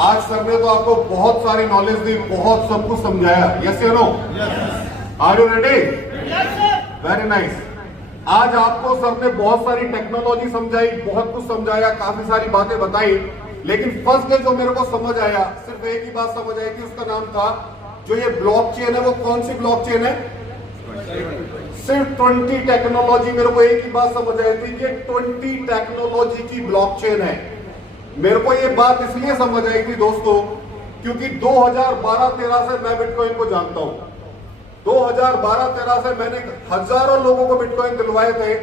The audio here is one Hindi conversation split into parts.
आज सर ने तो आपको बहुत सारी नॉलेज दी, बहुत सब कुछ समझाया। यस या no? Are you ready? Very nice. आज आपको सर ने बहुत सारी टेक्नोलॉजी समझाई, बहुत कुछ समझाया, काफी सारी बातें बताई, लेकिन फर्स्ट डे जो मेरे को समझ आया, सिर्फ एक ही बात समझ आई कि उसका नाम था, जो ये ब्लॉकचेन है वो कौन सी ब्लॉकचेन है? सिर्फ 20 टेक्नोलॉजी। मेरे को एक ही बात समझ आई थी कि 20 टेक्नोलॉजी की ब्लॉकचेन है। मेरे को ये बात इसलिए समझ आई थी दोस्तों, क्योंकि 2012-13 से मैं बिटकॉइन को जानता हूं। 2012-13 से मैंने हजारों लोगों को बिटकॉइन दिलवाए थे,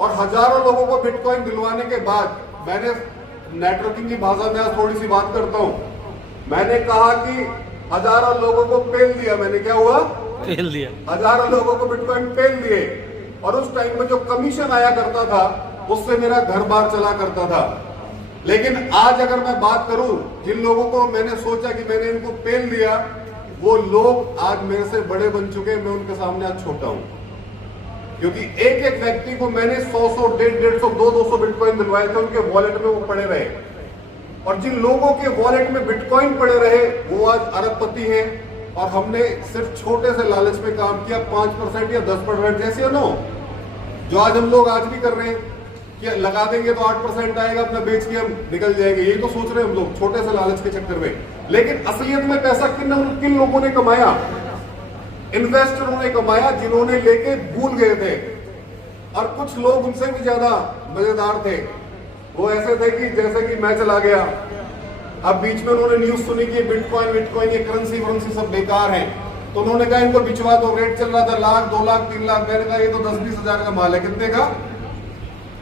और हजारों लोगों को बिटकॉइन दिलवाने के बाद मैंने नेटवर्किंग की भाषा में आज थोड़ी सी बात करता हूं। मैंने कहा कि हजारों लोगों को पेल दिया। मैंने क्या हुआ? पेल दिया। हजारों लोगों को बिटकॉइन पेल दिए, और उस टाइम में जो कमीशन आया करता था उससे मेरा घर बार चला करता था। लेकिन आज अगर मैं बात करूं, जिन लोगों को मैंने सोचा कि मैंने इनको पेल दिया, वो लोग आज मेरे से बड़े बन चुके हैं। मैं उनके सामने आज छोटा हूं, क्योंकि एक एक व्यक्ति को मैंने 100-100, 150-150, 200 बिटकॉइन दिलवाए थे, उनके वॉलेट में वो पड़े रहे। और जिन लोगों के वॉलेट में बिटकॉइन पड़े रहे वो आज अरबपति हैं, और हमने सिर्फ छोटे से लालच में काम किया, 5% या 10%, जैसे हो नो, जो आज हम लोग आज भी कर रहे हैं कि लगा देंगे तो 8% आएगा, अपना बेच के हम निकल जाएंगे। यही तो सोच रहे हैं हम लोग, छोटे से लालच के चक्कर में। लेकिन असलियत में पैसा किन लोगों ने कमाया? इन्वेस्टरों ने कमाया, जिन्होंने लेके भूल गए थे। और कुछ लोग उनसे भी ज्यादा मजेदार थे। वो ऐसे थे कि जैसे कि मैं चला गया, अब बीच में उन्होंने न्यूज सुनी कि बिटकॉइन ये करेंसी सब बेकार है, तो उन्होंने कहा इनको बिचवा दो। रेट चल रहा था 1 लाख, 2 लाख, 3 लाख। मैंने कहा ये तो 10-20 हजार का माल है। कितने का?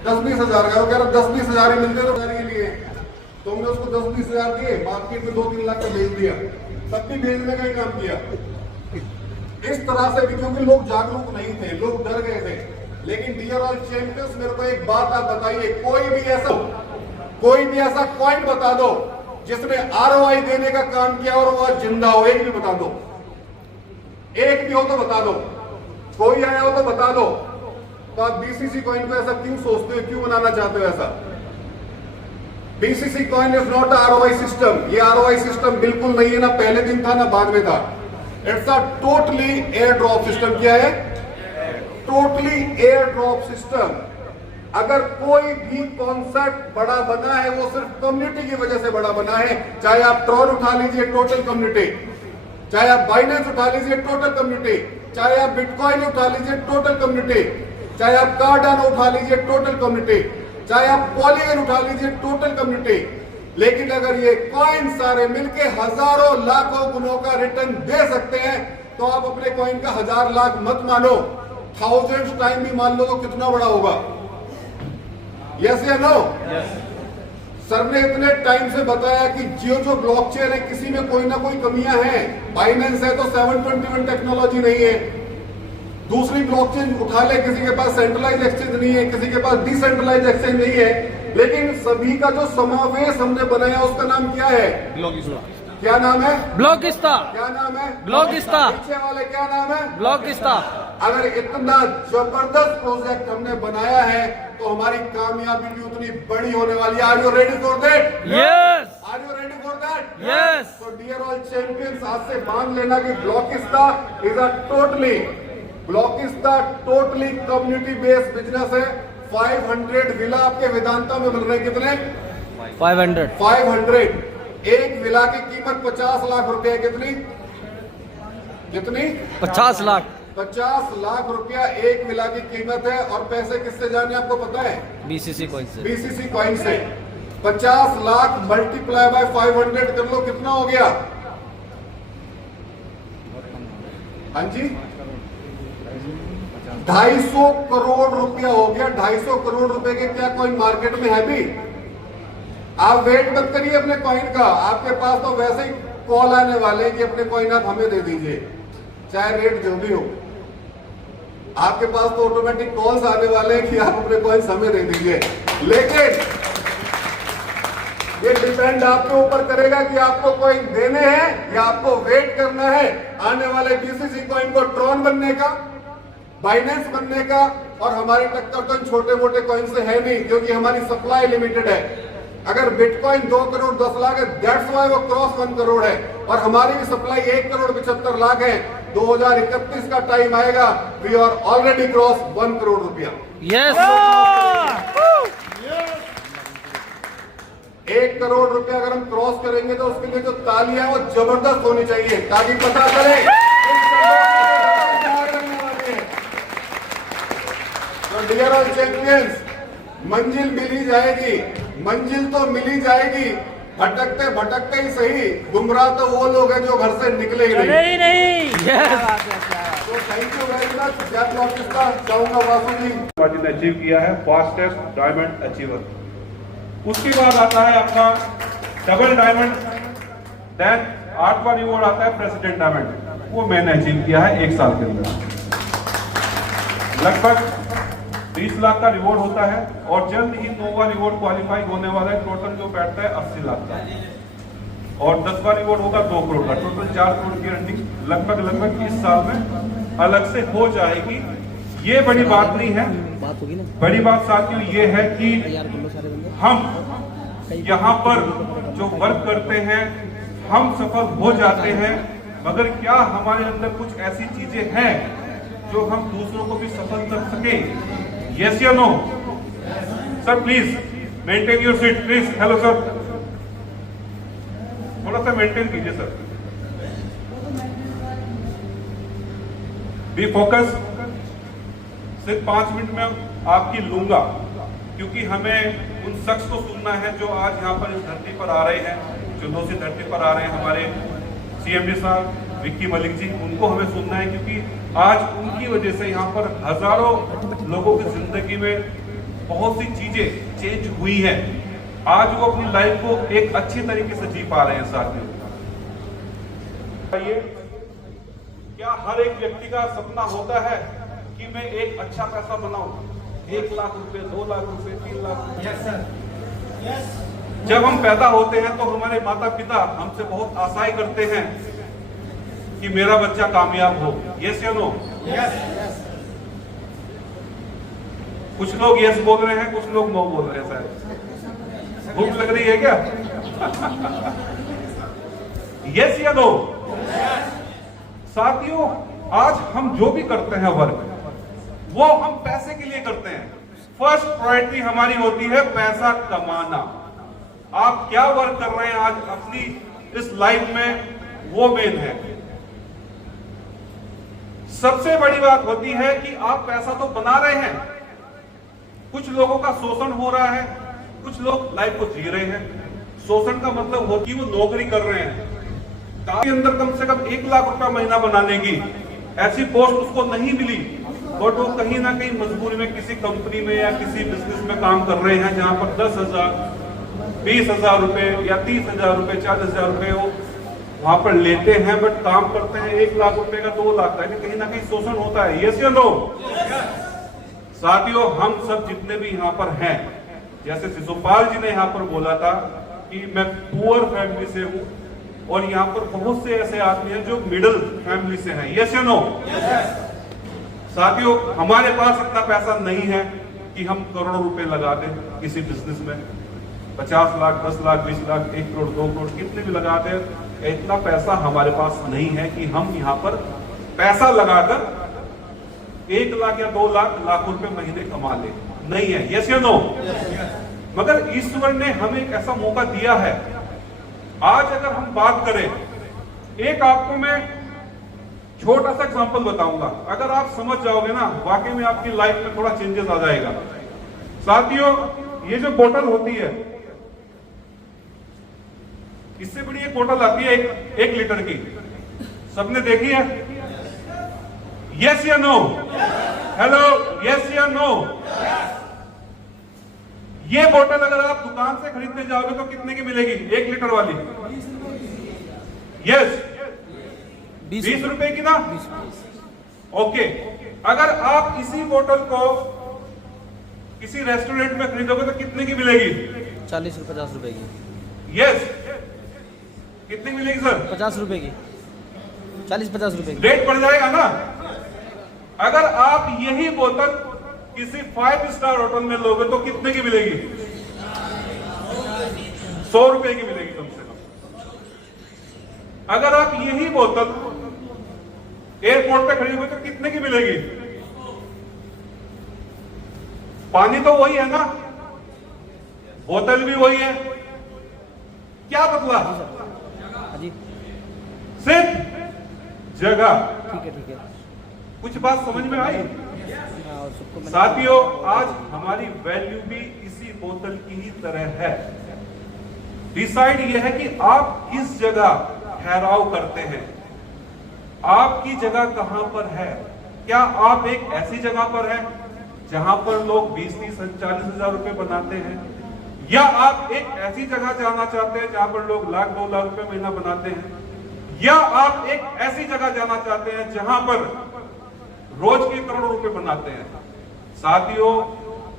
10-20 हजार का। वो कह रहा 10-20 हजार ही मिलते तो के लिए, तो हमने उसको 10-20 हजार दिए, मार्केट में 2-3 लाख का भेज दिया। तब भी भेजने का ही काम किया। इस तरह से भी, क्योंकि लोग जागरूक नहीं थे, लोग डर गए थे। लेकिन डियर ऑल चैंपियंस, मेरे को एक बात आप बताइए, कोई भी ऐसा कॉइन बता दो जिसने ROI देने का काम किया और वो जिंदा हो। एक भी बता दो, एक भी हो तो बता दो। कोई आया हो तो बता दो। तो आप BCC कॉइन को ऐसा क्यों सोचते हो, क्यों बनाना चाहते हो ऐसा? BCC coin is not ROI system. ये ROI सिस्टम बिल्कुल नहीं है, ना पहले दिन था ना बाद में था। It's a totally air drop system. क्या है? Totally air drop system. अगर कोई भी कॉन्सेप्ट बड़ा बना है वो सिर्फ कम्युनिटी की वजह से बड़ा बना है। चाहे आप ट्रॉन उठा लीजिए, टोटल कम्युनिटी। चाहे आप बाइनेंस उठा लीजिए, टोटल कम्युनिटी। चाहे आप बिटकॉइन उठा लीजिए, टोटल कम्युनिटी। चाहे आप कार्डानो उठा लीजिए, टोटल कम्युनिटी। चाहे आप पॉलीगन उठा लीजिए, टोटल कम्युनिटी। लेकिन अगर ये कॉइन सारे मिलके हजारों लाखों गुणों का रिटर्न दे सकते हैं, तो आप अपने कॉइन का 1000 लाख मत मानो, 1000 टाइम भी मान लो तो कितना बड़ा होगा। यस या नो? सर ने इतने टाइम से बताया कि जो ब्लॉकचेन है, किसी में कोई ना कोई कमियां हैं। बाइनेंस है तो 721 टेक्नोलॉजी नहीं है। दूसरी ब्लॉकचेन उठा ले, किसी के पास सेंट्रलाइज एक्सचेंज नहीं है, किसी के पास डिसेंट्रलाइज एक्सचेंज नहीं है। लेकिन सभी का जो समावेश हमने बनाया उसका नाम क्या है? क्या नाम है? ब्लॉकिस्ता। क्या नाम है? ब्लॉकिस्ता। पीछे वाले क्या नाम है? ब्लॉकिस्ता। अगर इतना जबरदस्त प्रोजेक्ट हमने बनाया है तो हमारी कामयाबी भी उतनी बड़ी होने वाली है। Are you ready for that? Yes. Are you ready for that? Yes. तो डियर ऑल चैंपियंस, आज से मान लेना कि Blockista is a totally community based business है। 500 विला आपके वेदांता में बन रहे। कितने? 500। एक विला की कीमत 50 लाख रुपए। कितनी? 50 लाख। 50 लाख रुपया एक विला की कीमत है। और पैसे किससे जाने आपको पता है? BCC कॉइन से। BCC कॉइन से। 50 लाख मल्टीप्लाई बाय 500 कर लो, कितना हो गया? हाँ जी, 250 करोड़ रुपया हो गया। 250 करोड़ रुपए के क्या कॉइन मार्केट में है भी? आप वेट मत करिए अपने कॉइन का। आपके पास तो वैसे ही कॉल आने वाले हैं कि अपने कॉइन आप हमें दे दीजिए, चाहे रेट जो भी हो। आपके पास तो ऑटोमेटिक कॉल्स आने वाले हैं कि आप अपने कॉइन्स हमें दे दीजिए। लेकिन ये डिपेंड आपके ऊपर करेगा कि आपको कॉइन देने हैं या आपको वेट करना है आने वाले BCC कॉइन को ट्रॉन बनने का, बाइनेंस बनने का। और हमारे टक्कर तो छोटे मोटे कॉइन से है नहीं, क्योंकि हमारी सप्लाई लिमिटेड है। अगर बिटकॉइन 2 करोड़ 10 लाख है, दैट्स व्हाई वो क्रॉस 1 करोड़ है। और हमारी भी सप्लाई 1 करोड़ 75 लाख है। 2031 का टाइम आएगा, we are already cross 1 crore रुपया। यस 1 करोड़ रुपया अगर हम क्रॉस करेंगे तो उसके लिए जो तालियां वो जबरदस्त होनी चाहिए, ताकि पता चले डियर ऑल चैंपियंस, मंजिल मिली जाएगी, मंजिल तो मिली जाएगी। भटकते भटकते ही सही, गुमराह तो वो लोग हैं जो घर से निकले ही नहीं। तो थैंक यू वेरी मच। जय पाकिस्तान। चाहूंगा वासु जी ने अचीव किया है फास्टेस्ट डायमंड अचीवर। उसके बाद आता है अपना डबल डायमंड, देन 8वां रिवॉर्ड आता है प्रेसिडेंट डायमंड, वो मैंने अचीव किया है 1 साल के अंदर। लगभग 20 लाख का रिवॉर्ड होता है और जल्द ही 9वां रिवॉर्ड क्वालिफाई होने वाला है। टोटल जो बैठता है 80 लाख का और 10वां रिवॉर्ड होगा 2 करोड़ का। टोटल 4 करोड़ की अर्निंग लगभग इस साल में अलग से हो जाएगी। ये बड़ी बात नहीं है, बड़ी बात साथियों ये है कि हम यहाँ पर जो वर्क करते हैं हम सफल हो जाते हैं, मगर क्या हमारे अंदर कुछ ऐसी चीजें हैं जो हम दूसरों को भी सफल कर सके? यस या no? Sir please maintain your seat please. Hello sir, थोड़ा सा मेंटेन कीजिए सर, बी फोकस। सिर्फ 5 मिनट में आपकी लूंगा, क्योंकि हमें उन शख्स को सुनना है जो आज यहाँ पर इस धरती पर आ रहे हैं, जो सी धरती पर आ रहे हैं, हमारे CMD साहब विक्की मलिक जी, उनको हमें सुनना है, क्योंकि आज उनकी वजह से यहाँ पर हजारों लोगों की जिंदगी में बहुत सी चीजें चेंज हुई है। आज वो अपनी लाइफ को एक अच्छे तरीके से जी पा रहे हैं। साथियों, क्या हर एक व्यक्ति का सपना होता है कि मैं एक अच्छा पैसा बनाऊं, 1 लाख रुपए, 2 लाख रुपए, 3 लाख रुपए? Yes sir. जब हम पैदा होते हैं तो हमारे माता पिता हमसे बहुत आशाएं करते हैं कि मेरा बच्चा कामयाब हो। यस या नो? यस। कुछ लोग यस बोल रहे हैं, कुछ लोग नो बोल रहे हैं। शायद भूख लग रही है क्या? यस या नो? साथियों, आज हम जो भी करते हैं वर्क, वो हम पैसे के लिए करते हैं। फर्स्ट प्रायोरिटी हमारी होती है पैसा कमाना। आप क्या वर्क कर रहे हैं आज अपनी इस लाइफ में, वो मेन है। सबसे बड़ी बात होती है कि आप पैसा तो बना रहे हैं, कुछ लोगों का शोषण हो रहा है, कुछ लोग लाइफ को जी रहे हैं। शोषण का मतलब हो कि वो नौकरी कर रहे हैं, के अंदर कम से कम 1 लाख रुपया महीना बनाने की ऐसी पोस्ट उसको नहीं मिली, बट वो कहीं ना कहीं मजबूरी में किसी कंपनी में या किसी बिजनेस में काम कर रहे हैं, जहां पर 10,000, 20,000 रुपए या 30,000 रुपए, 40,000 रुपए वो वहां पर लेते हैं, बट काम करते हैं 1 लाख रुपए का, 2 लाख का। कहीं ना कहीं शोषण होता है। यस या नो? साथियों, हम सब जितने भी यहाँ पर हैं, जैसे शिशुपाल जी ने यहाँ पर बोला था कि मैं पुअर फैमिली से हूँ, और यहाँ पर बहुत से ऐसे आदमी हैं जो मिडिल फैमिली से हैं। यस या नो? साथियों, हमारे पास इतना पैसा नहीं है कि हम करोड़ों रुपए लगा दें किसी बिजनेस में। 50 लाख, 10 लाख, 20 लाख, 1 करोड़, 2 करोड़, कितने भी लगा दें, इतना पैसा हमारे पास नहीं है कि हम यहाँ पर पैसा लगाकर 1 लाख या 2 लाख रुपए महीने कमा ले। नहीं है। यस या नो? मगर ईश्वर ने हमें एक ऐसा मौका दिया है। आज अगर हम बात करें, एक आपको मैं छोटा सा एग्जांपल बताऊंगा, अगर आप समझ जाओगे ना, वाकई में आपकी लाइफ में थोड़ा चेंजेस आ जाएगा। साथियों, ये जो बोतल होती है, इससे बड़ी एक बोतल आती है 1 लीटर की, सबने देखी है? यस या नो? हेलो, यस या नो? ये बोतल अगर आप दुकान से खरीदने जाओगे तो कितने की मिलेगी? 1 लीटर वाली? यस, 20 रुपए की ना? ओके। अगर आप इसी बोतल को किसी रेस्टोरेंट में खरीदोगे तो कितने की मिलेगी? 40 रुपए 50 रुपए की। यस, कितनी मिलेगी सर? 50 रुपए की, 40-50 रुपए की। रेट बढ़ जाएगा ना? अगर आप यही बोतल किसी 5 स्टार होटल में लोगे तो कितने की मिलेगी? 100 रुपए की मिलेगी कम से कम। अगर आप यही बोतल एयरपोर्ट पे खरीदोगे तो कितने की मिलेगी? पानी तो वही है ना, बोतल भी वही है, क्या बदला? हाँ जी, सिर्फ जगह। ठीक है। कुछ बात समझ में आई? हाँ, और सबको मैंने- साथियों, आज हमारी वैल्यू भी इसी बोतल की ही तरह है। डिसाइड यह है कि आप किस जगह ठहराव करते हैं, आपकी जगह कहां पर है। क्या आप एक ऐसी जगह पर हैं जहां पर लोग 20, 30, 40 हजार रुपए बनाते हैं, या आप एक ऐसी जगह जाना चाहते हैं जहां पर लोग लाख 2 लाख रुपए महीना बनाते हैं, या आप एक ऐसी जगह जाना चाहते हैं जहां पर रोज के करोड़ों रुपए बनाते हैं। साथियों,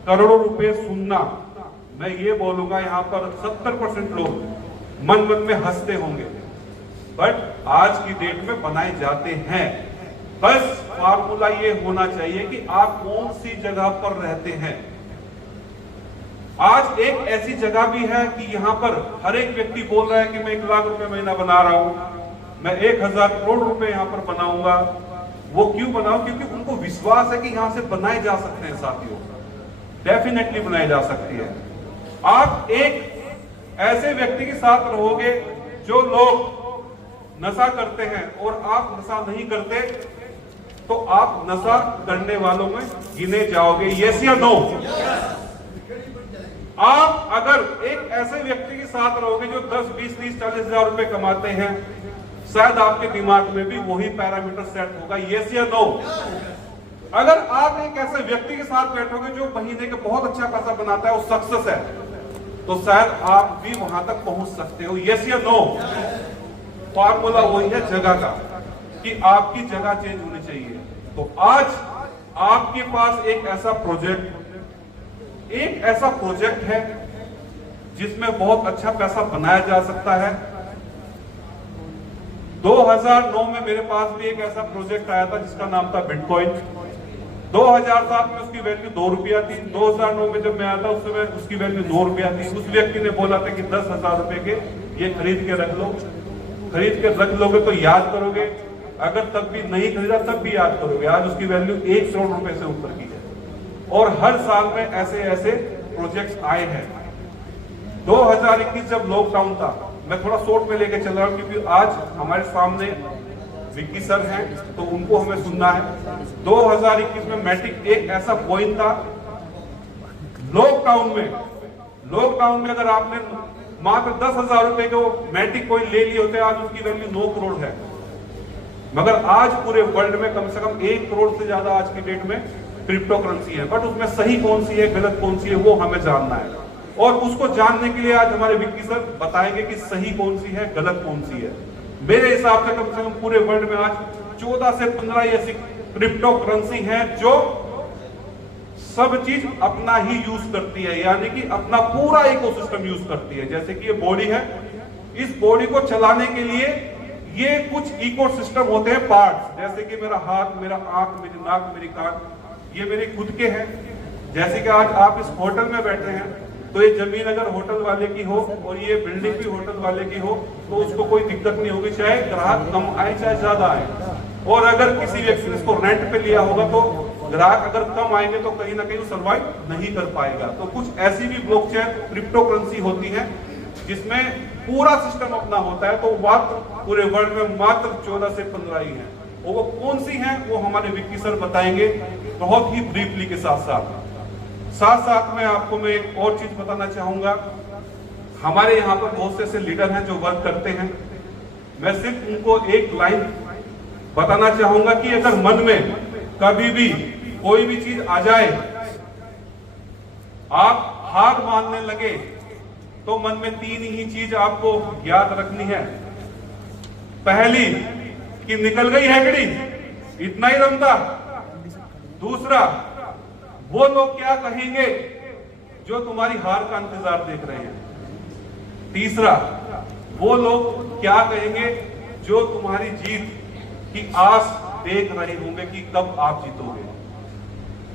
करोड़ों रुपए सुनना, मैं ये बोलूंगा यहां पर 70% लोग मन मन में हंसते होंगे, बट आज की डेट में बनाए जाते हैं। बस फार्मूला ये होना चाहिए कि आप कौन सी जगह पर रहते हैं। आज एक ऐसी जगह भी है कि यहां पर हर एक व्यक्ति बोल रहा है कि मैं 1 लाख रुपए महीना बना रहा हूं, मैं 1000 करोड़ रुपए यहां पर बनाऊंगा। वो क्यों बनाऊं? क्योंकि उनको विश्वास है कि यहां से बनाए जा सकते हैं। साथियों, डेफिनेटली बनाई जा सकती है। आप एक ऐसे व्यक्ति के साथ रहोगे जो लोग नशा करते हैं और आप नशा नहीं करते, तो आप नशा करने वालों में गिने जाओगे। यस या नो? आप अगर एक ऐसे व्यक्ति के साथ रहोगे जो 10, 20, 30, 40 हजार रुपए कमाते हैं, शायद आपके दिमाग में भी वही पैरामीटर सेट होगा। यस या नो? अगर आप एक ऐसे व्यक्ति के साथ बैठोगे जो महीने का बहुत अच्छा पैसा बनाता है, वो सक्सेस है, तो शायद आप भी वहां तक पहुंच सकते हो। यस या नो? फार्मूला वही है जगह का, कि आपकी जगह चेंज होनी चाहिए। तो आज आपके पास एक ऐसा प्रोजेक्ट है जिसमें बहुत अच्छा पैसा बनाया जा सकता है। 2009 में मेरे पास भी एक ऐसा प्रोजेक्ट आया था जिसका नाम था बिटकॉइन। 2007 में उसकी वैल्यू 2 रुपया थी। 2009 में जब मैं आया था उस समय उसकी वैल्यू 9 रुपया थी। उस व्यक्ति ने बोला था कि 10,000 रुपए के ये खरीद के रख लो। खरीद के रख लोगे तो याद करोगे, अगर तब भी नहीं खरीदा तब भी याद करोगे। आज उसकी वैल्यू 1 करोड़ रुपए से ऊपर की है, और हर साल में ऐसे ऐसे प्रोजेक्ट्स आए हैं। 2021 जब लॉकडाउन था, मैं थोड़ा शॉर्ट में लेके चल रहा हूं क्योंकि आज हमारे सामने विक्की सर हैं, तो उनको हमें सुनना है। 2021 में मैट्रिक एक ऐसा पॉइंट था लॉकडाउन में अगर आपने मात्र 10,000 रुपए को मैट्रिक कॉइन ले लिए होते, आज उसकी वैल्यू 9 करोड़ है। मगर आज पूरे वर्ल्ड में कम से कम 1 करोड़ से ज्यादा आज की डेट में क्रिप्टो करेंसी है। बट उसमें सही कौन सी है, गलत कौन सी है, वो हमें जानना है। और उसको जानने के लिए आज हमारे विक्की सर बताएंगे कि सही कौन सी है, गलत कौन सी है। मेरे हिसाब से कम पूरे वर्ल्ड में आज 14 से 15 ऐसी क्रिप्टो करेंसी है जो सब चीज अपना ही यूज करती है, यानी कि अपना पूरा इकोसिस्टम यूज करती है। जैसे कि ये बॉडी है, इस बॉडी को चलाने के लिए ये कुछ इकोसिस्टम होते हैं, पार्ट्स, जैसे कि मेरा हाथ, मेरा आंख, मेरी नाक, मेरी कान, ये मेरे खुद के हैं। जैसे कि आज आप इस होटल में बैठे हैं, तो ये जमीन अगर होटल वाले की हो और ये बिल्डिंग भी होटल वाले की हो, तो उसको कोई दिक्कत नहीं होगी, चाहे ग्राहक कम आए चाहे ज्यादा आए। और अगर किसी व्यक्ति ने इसको रेंट पे लिया होगा, तो ग्राहक अगर कम आएंगे तो कहीं ना कहीं वो सर्वाइव नहीं कर पाएगा। तो कुछ ऐसी भी ब्लॉकचेन क्रिप्टो करेंसी होती है जिसमें पूरा सिस्टम अपना होता है। तो मात्र पूरे वर्ल्ड में मात्र 14 से 15 ही है, और वो कौन सी है वो हमारे विक्की सर बताएंगे बहुत ही ब्रीफली के साथ में आपको मैं एक और चीज बताना चाहूंगा। हमारे यहाँ पर बहुत से ऐसे लीडर हैं जो वर्क करते हैं। मैं सिर्फ उनको एक लाइन बताना चाहूंगा कि अगर मन में कभी भी कोई भी चीज आ जाए, आप हार मानने लगे, तो मन में 3 ही चीज आपको याद रखनी है। पहली कि निकल गई हैकड़ी, इतना ही रमता। दूसरा, वो लोग क्या कहेंगे जो तुम्हारी हार का इंतजार देख रहे हैं। तीसरा, वो लोग क्या कहेंगे जो तुम्हारी जीत की आस देख रहे होंगे कि कब आप जीतोगे।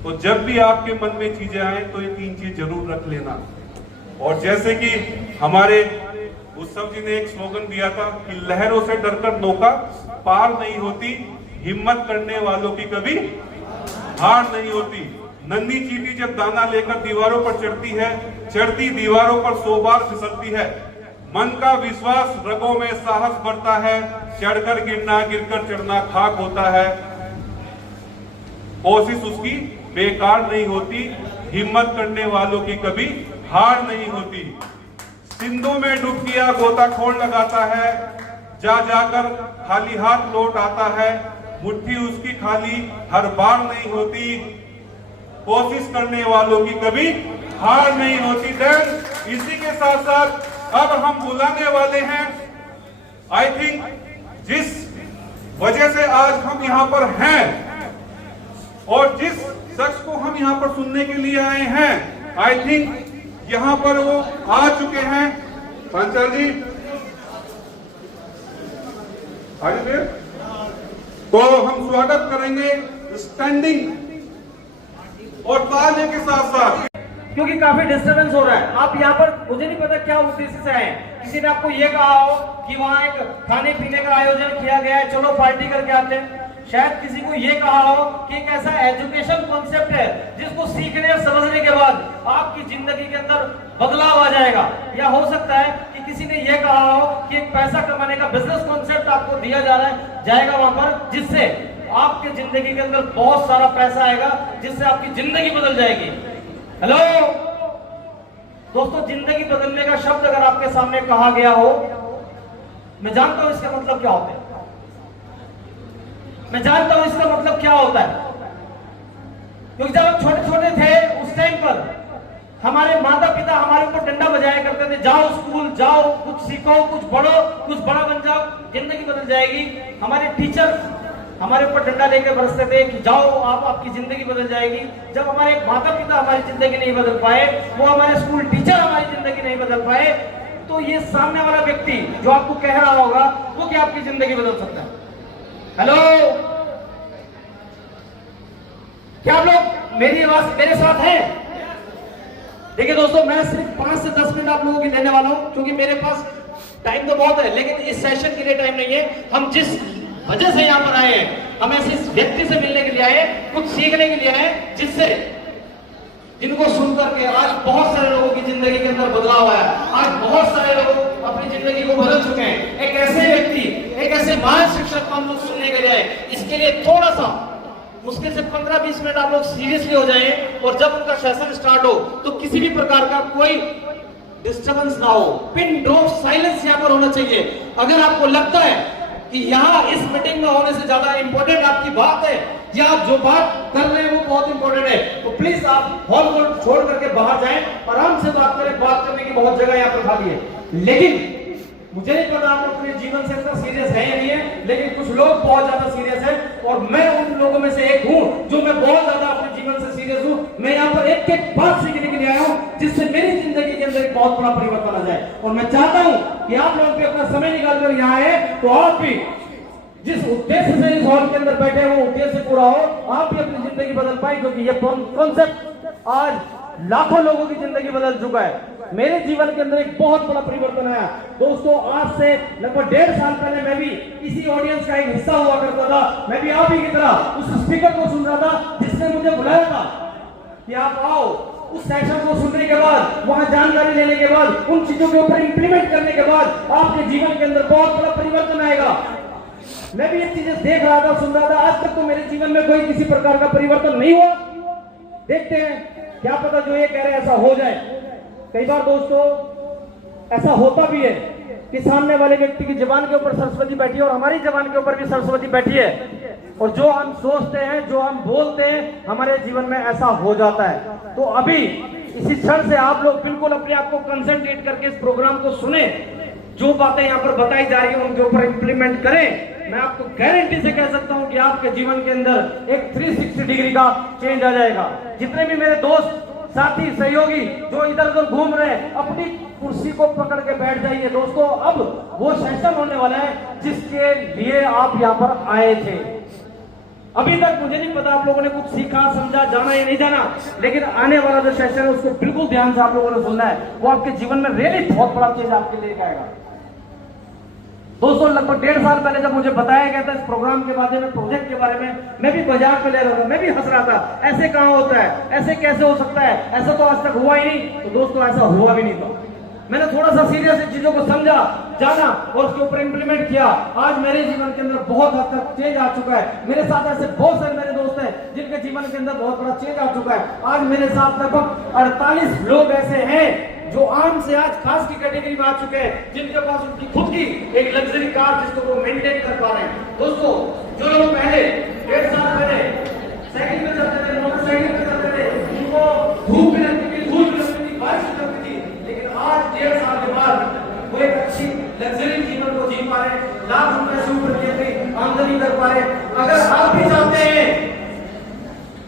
तो जब भी आपके मन में चीजें आए तो ये 3 चीज जरूर रख लेना। और जैसे कि हमारे उत्सव जी ने एक स्लोगन दिया था कि लहरों से डरकर नौका पार नहीं होती, हिम्मत करने वालों की कभी हार नहीं होती। नन्ही चींटी जब दाना लेकर दीवारों पर चढ़ती है, चढ़ती दीवारों पर 100 बार फिसलती है। मन का विश्वास, रगों में साहस बढ़ता है, चढ़कर गिरना गिरकर चढ़ना खाक होता है। कोशिश उसकी बेकार नहीं होती, हिम्मत करने वालों की कभी हार नहीं होती। सिंधु में डुबकियां गोताखोर लगाता है, जा जाकर खाली हाथ लौट आता है। मुट्ठी उसकी खाली हर बार नहीं होती, कोशिश करने वालों की कभी हार नहीं होती। देन इसी के साथ साथ अब हम बुलाने वाले हैं, आई थिंक जिस वजह से आज हम यहाँ पर हैं और जिस शख्स को हम यहाँ पर सुनने के लिए आए हैं, आई थिंक यहाँ पर वो आ चुके हैं। पांचाल जी आगे, तो हम स्वागत करेंगे स्टैंडिंग और ताले के साथ साथ, क्योंकि काफी डिस्टरबेंस हो रहा है। आप यहाँ पर, मुझे नहीं पता क्या उद्देश्य से आए। किसी ने आपको ये कहा हो कि वहाँ एक खाने पीने का आयोजन किया गया है, चलो पार्टी करके आते हैं। शायद किसी को ये कहा हो कि एक ऐसा एजुकेशन कॉन्सेप्ट है जिसको सीखने और समझने के बाद आपकी जिंदगी के अंदर बदलाव आ जाएगा। या हो सकता है कि किसी ने ये कहा हो कि एक पैसा कमाने का बिजनेस कॉन्सेप्ट आपको दिया जा रहा है, जाएगा वहां पर, जिससे आपकी जिंदगी के अंदर बहुत सारा पैसा आएगा, जिससे आपकी जिंदगी बदल जाएगी। हेलो दोस्तों, जिंदगी बदलने का शब्द अगर आपके सामने कहा गया हो, मैं जानता हूं इसका मतलब क्या होता है, मैं जानता हूं इसका मतलब क्या होता है। क्योंकि जब हम छोटे छोटे थे उस टाइम पर हमारे माता पिता हमारे ऊपर डंडा बजाया करते थे, जाओ स्कूल जाओ, कुछ सीखो, कुछ पढ़ो, कुछ बड़ा बन जाओ, जिंदगी बदल जाएगी। हमारे टीचर हमारे ऊपर डंडा लेकर बरसते थे कि जाओ आप, आपकी जिंदगी बदल जाएगी। जब हमारे माता पिता हमारी जिंदगी नहीं बदल पाए, वो हमारे स्कूल टीचर हमारी जिंदगी नहीं बदल पाए, तो ये सामने वाला व्यक्ति जो आपको कह रहा होगा वो क्या आपकी जिंदगी बदल सकता है? हेलो, क्या आप लोग मेरी आवाज मेरे साथ हैं? देखिए दोस्तों, मैं सिर्फ 5 से 10 मिनट आप लोगों की लेने वाला हूं, क्योंकि मेरे पास टाइम तो बहुत है, लेकिन इस सेशन के लिए टाइम नहीं है। हम जिस वजह से यहाँ पर आए हैं, हम ऐसे इस व्यक्ति से मिलने के लिए आए, कुछ सीखने के लिए आए, जिससे जिनको सुनकर के आज बहुत सारे लोगों की जिंदगी के अंदर बदलाव आया। आज बहुत सारे लोग अपनी जिंदगी को बदल चुके हैं। एक ऐसे व्यक्ति, एक ऐसे महान शिक्षक को हम लोग सुनने के लिए आए। इसके लिए थोड़ा सा मुश्किल से 15-20 मिनट आप लोग सीरियसली हो जाएं, और जब उनका सेशन स्टार्ट हो तो किसी भी प्रकार का कोई डिस्टर्बेंस ना हो, पिन ड्रॉप साइलेंस यहाँ पर होना चाहिए। अगर आपको लगता है कि यहाँ इस मीटिंग में होने से ज्यादा इंपॉर्टेंट आपकी बात है, या आप जो बात कर रहे हैं वो बहुत इंपॉर्टेंट है, तो प्लीज आप हॉल को छोड़ करके बाहर जाएं। आराम से बात करें, बात करने की बहुत जगह यहाँ पर खाली है। लेकिन मुझे नहीं पता आप अपने जीवन से इतना सीरियस है या नहीं है, लेकिन कुछ लोग बहुत ज्यादा सीरियस हैं, और मैं उन लोगों में से एक हूं जो मैं बहुत ज्यादा अपने जीवन से सीरियस हूं। मैं यहाँ पर एक एक बात सीखने के लिए आया हूं, जिससे मेरी जिंदगी के अंदर एक बहुत बड़ा परिवर्तन आ जाए। और मैं चाहता हूं कि आप लोग भी अपना समय निकाल कर यहाँ आए, तो आप भी जिस उद्देश्य से इस हॉल के अंदर बैठे हो, उद्देश्य पूरा हो, आप भी अपनी जिंदगी बदल पाए, क्योंकि ये कॉन्सेप्ट आज लाखों लोगों की जिंदगी बदल चुका है। मेरे जीवन के अंदर एक बहुत बड़ा परिवर्तन आया दोस्तों। आज से लगभग 1.5 साल पहले मैं भी इसी ऑडियंस का एक हिस्सा हुआ करता था। मैं भी आप ही की तरह उस स्पीकर को सुन रहा था जिसने मुझे बुलाया था कि आप आओ। उस सेशन को सुनने के बाद, वहां जानकारी लेने के बाद, उन चीजों के ऊपर इंप्लीमेंट करने के बाद आपके जीवन के अंदर बहुत बड़ा परिवर्तन आएगा। मैं भी ये चीजें देख रहा था, सुन रहा था। आज तक तो मेरे जीवन में कोई किसी प्रकार का परिवर्तन नहीं हुआ। देखते हैं, क्या पता जो ये कह रहे हैं ऐसा हो जाए। कई बार दोस्तों ऐसा होता भी है कि सामने वाले व्यक्ति की जुबान के ऊपर सरस्वती बैठी है, और हमारी जुबान के ऊपर भी सरस्वती बैठी है, और जो हम सोचते हैं, जो हम बोलते हैं, हमारे जीवन में ऐसा हो जाता है। तो अभी इसी क्षण से आप लोग बिल्कुल अपने आप को कंसंट्रेट करके इस प्रोग्राम को सुने। जो बातें यहाँ पर बताई जा रही है उनके ऊपर इंप्लीमेंट करें। मैं आपको गारंटी से कह सकता हूं कि आपके जीवन के अंदर एक 360 डिग्री का चेंज आ जाएगा। जितने भी मेरे दोस्त, साथी, सहयोगी जो इधर उधर घूम रहे हैं, अपनी कुर्सी को पकड़ के बैठ जाइए दोस्तों। अब वो सेशन होने वाला है जिसके लिए आप यहाँ पर आए थे। अभी तक मुझे नहीं पता आप लोगों ने कुछ सीखा, समझा, जाना या नहीं जाना, लेकिन आने वाला जो सेशन है उसको बिल्कुल ध्यान से आप लोगों ने सुनना है। वो आपके जीवन में रियली बहुत बड़ा चीज आपके लेके आएगा। दोस्तों लगभग 1.5 साल पहले जब मुझे बताया गया था इस प्रोग्राम के बारे में, प्रोजेक्ट के बारे में, मैं भी मजाक में ले रहा था, मैं भी हंस रहा था। ऐसे कहां होता है, ऐसे कैसे हो सकता है, ऐसा तो आज तक हुआ ही नहीं। तो दोस्तों ऐसा हुआ भी नहीं था। मैंने थोड़ा सा सीरियस इन चीजों को समझा, जाना और उसके ऊपर इंप्लीमेंट किया। आज मेरे जीवन के अंदर बहुत हद तक चेंज आ चुका है। मेरे साथ ऐसे बहुत सारे मेरे दोस्त हैं जिनके जीवन के अंदर बहुत बड़ा चेंज आ चुका है। आज मेरे साथ लगभग 48 लोग ऐसे हैं जो आम से आज खास की कैटेगरी में आ चुके हैं, जिनके पास उनकी खुद की एक लग्जरी कार जिसको वो मेंटेन कर पा रहे हैं। दोस्तों जो लोग पहले 1.5 साल पहले साइकिल पे चलते थे, मोटरसाइकिल पे चलते थे, उनको धूप भी लगती थी, धूल भी लगती थी, बारिश भी लगती थी, लेकिन आज 1.5 साल के बाद वो एक अच्छी लग्जरी जीवन को जी पा रहे, लाख रुपए से ऊपर की अपनी आमदनी कर पा रहे। अगर आप भी चाहते हैं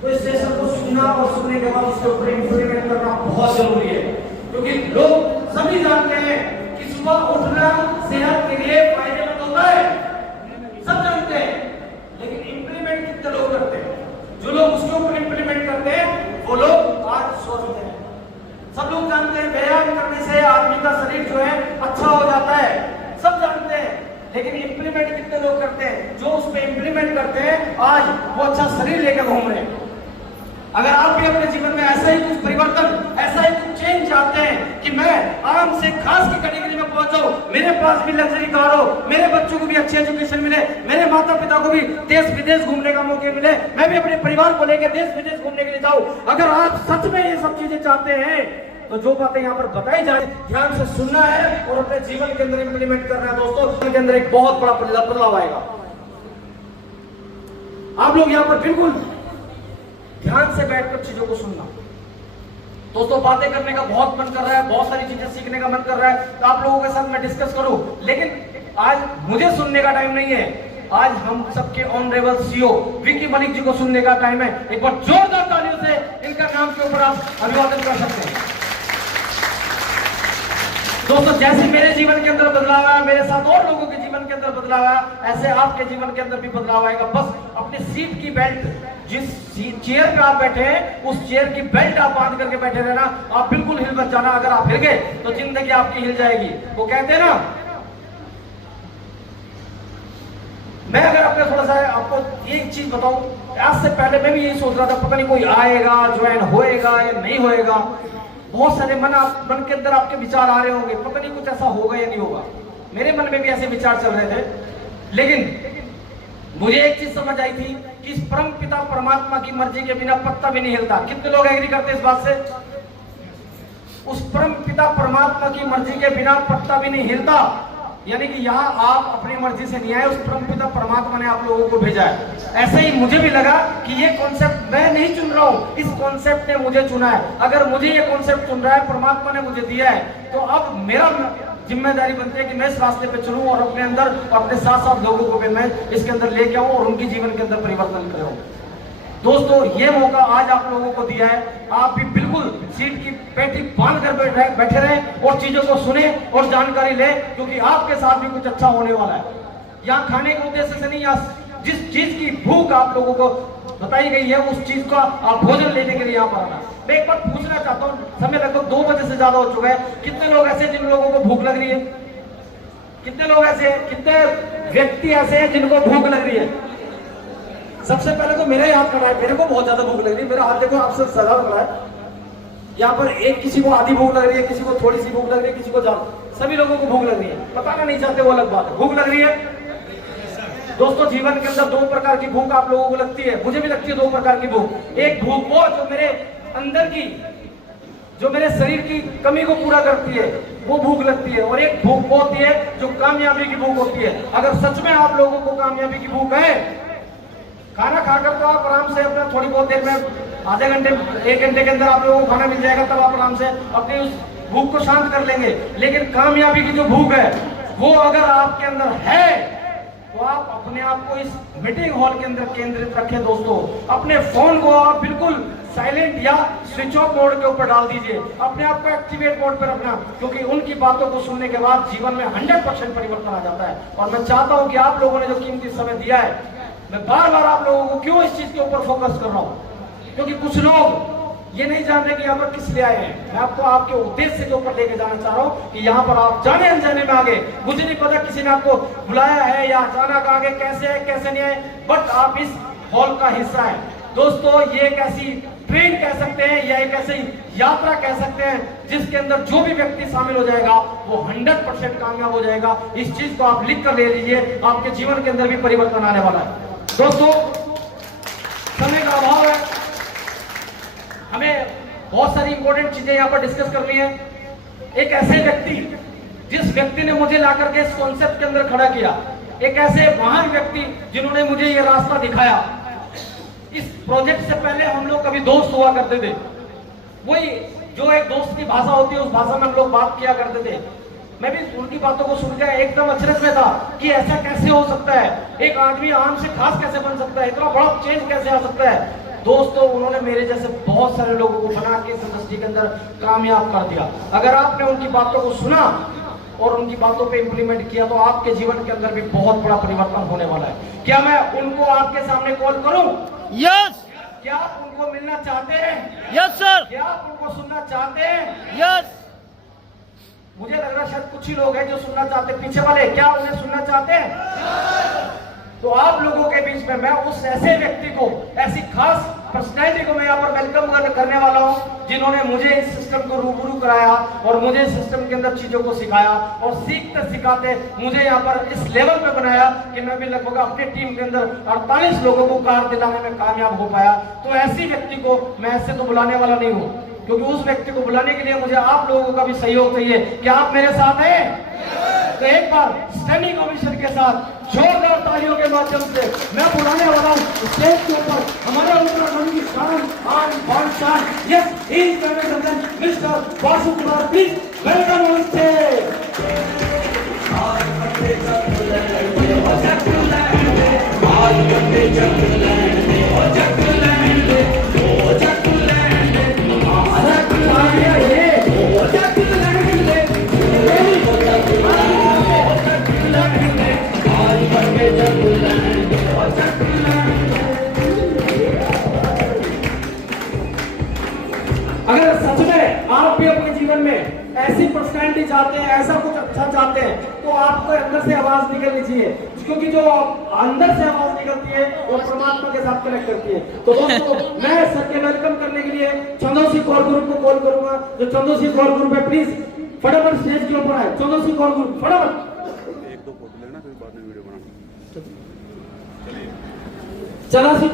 तो इस सेशन को सुनना और सुनने के बाद उसके ऊपर इंप्लीमेंट करना बहुत जरूरी है, क्योंकि लोग सभी जानते हैं कि सुबह उठना सेहत के लिए फायदेमंद होता है, सब जानते हैं, लेकिन इंप्लीमेंट कितने लोग करते हैं? जो लोग उसके ऊपर इंप्लीमेंट करते हैं वो लोग आज सोचते हैं। सब लोग जानते हैं व्यायाम करने से आदमी का शरीर जो है अच्छा हो जाता है, सब जानते हैं, लेकिन इंप्लीमेंट कितने लोग करते हैं? जो उस पर इंप्लीमेंट करते हैं आज वो अच्छा शरीर लेकर घूम रहे हैं। अगर आप भी अपने जीवन में ऐसा ही कुछ परिवर्तन, ऐसा ही कुछ चेंज चाहते हैं कि मैं आराम से खास की कैटेगरी में पहुंचाऊं, मेरे पास भी लग्जरी कार हो, मेरे बच्चों को भी अच्छी एजुकेशन मिले, मेरे माता पिता को भी देश विदेश घूमने का मौके मिले, मैं भी अपने परिवार को लेकर देश विदेश घूमने के लिए जाऊं, अगर आप सच में ये सब चीजें चाहते हैं तो जो बातें यहाँ पर बताई जाए ध्यान से सुनना है और अपने जीवन के अंदर इंप्लीमेंट करना है। दोस्तों जीवन के अंदर एक बहुत बड़ा बदलाव आएगा। आप लोग यहाँ पर बिल्कुल ध्यान से बैठकर चीजों को सुनना। दोस्तों बातें करने का बहुत मन कर रहा है, बहुत सारी चीजें सीखने का मन कर रहा है, तो आप लोगों के साथ मैं डिस्कस करूं, लेकिन आज मुझे सुनने का टाइम नहीं है। आज हम सबके ऑनरेबल सीईओ विकी मलिक जी को सुनने का टाइम है। एक बार जोरदार तालियों से इनका नाम के ऊपर आप अभिवादन कर सकते हैं। दोस्तों जैसे मेरे जीवन के अंदर बदलाव आया, मेरे साथ और लोगों के जीवन के अंदर बदलाव आया, ऐसे आपके जीवन के अंदर भी बदलाव आएगा। बस अपनी सीट की बेल्ट, जिस चेयर पे आप बैठे हैं उस चेयर की बेल्ट आप बांध करके बैठे रहना, आप बिल्कुल हिल मत जाना। अगर आप हिल गए तो जिंदगी आपकी हिल जाएगी। वो कहते हैं ना, मैं अगर अपने थोड़ा सा आपको एक चीज बताऊं, आज से पहले मैं भी यही सोच रहा था पता नहीं कोई आएगा, ज्वाइन होएगा या नहीं होएगा। बहुत सारे मन के अंदर आपके विचार आ रहे होंगे, पता नहीं कुछ ऐसा होगा या नहीं होगा। मेरे मन में भी ऐसे विचार चल रहे थे, लेकिन मुझे एक चीज समझ आई थी कि इस परम पिता परमात्मा की मर्जी के बिना पत्ता भी नहीं हिलता। कितने लोग एग्री करते हैं इस बात से? उस परम पिता परमात्मा की मर्जी के बिना पत्ता भी नहीं हिलता, यानी कि यहाँ आप अपनी मर्जी से नहीं आए, उस परम पिता परमात्मा ने आप लोगों को भेजा है। ऐसे ही मुझे भी लगा कि ये कॉन्सेप्ट मैं नहीं चुन रहा हूँ, इस कॉन्सेप्ट ने मुझे चुना है। अगर मुझे ये कॉन्सेप्ट चुन रहा है, परमात्मा ने मुझे दिया है, तो अब मेरा जिम्मेदारी बनती है कि मैं इस रास्ते पे चलूं और अपने अंदर अपने साथ साथ लोगों को भी मैं इसके अंदर लेके आऊं और उनकी जीवन के अंदर परिवर्तन करूं। दोस्तों ये मौका आज आप लोगों को दिया है, आप भी बिल्कुल सीट की पेटी बांध कर बैठे रहें और चीजों को सुने और जानकारी ले, क्योंकि आपके साथ भी कुछ अच्छा होने वाला है। यहाँ खाने के उद्देश्य से नहीं, जिस चीज की भूख आप लोगों को बताई गई है उस चीज का आप भोजन लेने के लिए यहाँ पर आना। मैं एक बार पूछना चाहता हूँ, समय लगभग 2 बजे से ज्यादा हो चुका है, कितने लोग ऐसे जिन लोगों को भूख लग रही है? कितने लोग ऐसे हैं, कितने व्यक्ति ऐसे हैं जिनको भूख लग रही है? सबसे पहले तो मेरा हाथ खड़ा है, मेरे को बहुत ज्यादा भूख लग रही है। मेरा हाथ देखो आपसे ज्यादा खड़ा है। यहाँ पर एक किसी को आधी भूख लग रही है, किसी को थोड़ी सी भूख लग रही है, किसी को ज्यादा, सभी लोगों को भूख लग रही है। बताना नहीं चाहते वो अलग बात है, भूख लग रही है। दोस्तों जीवन के अंदर 2 प्रकार की भूख आप लोगों को लगती है, मुझे भी लगती है 2 प्रकार की भूख। एक भूख वो जो मेरे अंदर की, जो मेरे शरीर की कमी को पूरा करती है, वो भूख लगती है, और एक भूख वो होती है जो कामयाबी की भूख होती है। अगर सच में आप लोगों को कामयाबी की भूख है, खाना खाकर तो आप आराम से अपना थोड़ी बहुत देर में, आधे घंटे 1 घंटे के अंदर आप लोगों को खाना मिल जाएगा, तब आप आराम से अपनी उस भूख को शांत कर लेंगे। लेकिन कामयाबी की जो भूख है वो अगर आपके अंदर है तो आप अपने आप को इस मीटिंग हॉल के अंदर केंद्रित रखें। दोस्तों अपने फोन को आप बिल्कुल साइलेंट या स्विच ऑफ मोड के ऊपर डाल दीजिए, अपने आप को एक्टिवेट मोड पर रखना, क्योंकि उनकी बातों को सुनने के बाद जीवन में 100% परिवर्तन आ जाता है। और मैं चाहता हूं कि आप लोगों ने जो कीमती समय दिया है, मैं बार बार आप लोगों को क्यों इस चीज के ऊपर फोकस कर रहा हूं, क्योंकि कुछ लोग ये नहीं जान रहे कि यहाँ पर किस लिए आए हैं। मैं आपको आपके उद्देश्य के ऊपर लेके जाना चाह रहा हूँ कि यहाँ पर आप जाने अनजाने में आगे, मुझे नहीं पता किसी ने आपको बुलाया है या अचानक आगे कैसे है कैसे नहीं है, बट आप इस हॉल का हिस्सा है। दोस्तों ये एक ऐसी ट्रेन कह सकते हैं या एक ऐसी यात्रा कह सकते हैं जिसके अंदर जो भी व्यक्ति शामिल हो जाएगा वो 100% कामयाब हो जाएगा। इस चीज को आप लिख कर ले लीजिए, आपके जीवन के अंदर भी परिवर्तन आने वाला है। दोस्तों समय का अभाव है, हमें बहुत सारी इंपॉर्टेंट चीजें यहाँ पर डिस्कस करनी है। एक ऐसे व्यक्ति जिस व्यक्ति ने मुझे लाकर के इस कॉन्सेप्ट के अंदर खड़ा किया, एक ऐसे महान व्यक्ति जिन्होंने मुझे ये रास्ता दिखाया। इस प्रोजेक्ट से पहले हम लोग कभी दोस्त हुआ करते थे, वही जो एक दोस्त की भाषा होती है उस भाषा में हम लोग बात किया करते थे। मैं भी उनकी बातों को सुनकर एकदम अचरज में था कि ऐसा कैसे हो सकता है, एक आदमी आम से खास कैसे बन सकता है, इतना बड़ा चेंज कैसे आ सकता है। दोस्तों उन्होंने मेरे जैसे बहुत सारे लोगों को बना के इस इंडस्ट्री के अंदर कामयाब कर दिया। अगर आपने उनकी बातों को सुना और उनकी बातों पे इंप्लीमेंट किया तो आपके जीवन के अंदर भी बहुत बड़ा परिवर्तन होने वाला है। क्या मैं उनको आपके सामने कॉल करूं? यस। क्या आप उनको मिलना चाहते हैं? Yes sir. क्या आप उनको सुनना चाहते हैं? यस। मुझे लग रहा शायद कुछ ही लोग हैं जो सुनना चाहते हैं। पीछे वाले क्या उन्हें सुनना चाहते हैं? तो आप लोगों के बीच में मैं उस ऐसे व्यक्ति को, ऐसी खास पर्सनैलिटी को मैं यहाँ पर वेलकम करने वाला हूँ जिन्होंने मुझे इस सिस्टम को रूबरू कराया और मुझे इस सिस्टम के अंदर चीजों को सिखाया और सीखते सिखाते मुझे यहाँ पर इस लेवल पे बनाया कि मैं भी लगभग अपनी टीम के अंदर 48 लोगों को कार दिलाने में कामयाब हो पाया। तो ऐसी व्यक्ति को मैं ऐसे तो बुलाने वाला नहीं हूँ, क्योंकि उस व्यक्ति को बुलाने के लिए मुझे आप लोगों का भी सहयोग चाहिए। क्या आप मेरे साथ हैं? तो एक बार स्टैंडिंग ओवेशन के साथ जोरदार तालियों के माध्यम से मैं बुलाने वाला हूं स्टेज के ऊपर हमारे उत्तराखंड की शान आन बान शान, yes is mister Vasu Kumar, please welcome on stage. अगर सच में आप भी अपने जीवन में ऐसी पर्सनैलिटी चाहते हैं, ऐसा कुछ अच्छा चाहते हैं, तो आपको अंदर से आवाज निकलनी चाहिए, क्योंकि जो अंदर से आवाज निकलती है वो परमात्मा के साथ कनेक्ट करती है। तो दोस्तों मैं सर के वेलकम करने के लिए चंदोसी कोर ग्रुप को कॉल करूंगा। जो चंदोसी कोर ग्रुप है प्लीज फटाफट स्टेज के ऊपर आए। चंदोसी कोर ग्रुप फटाफट। चंदोसी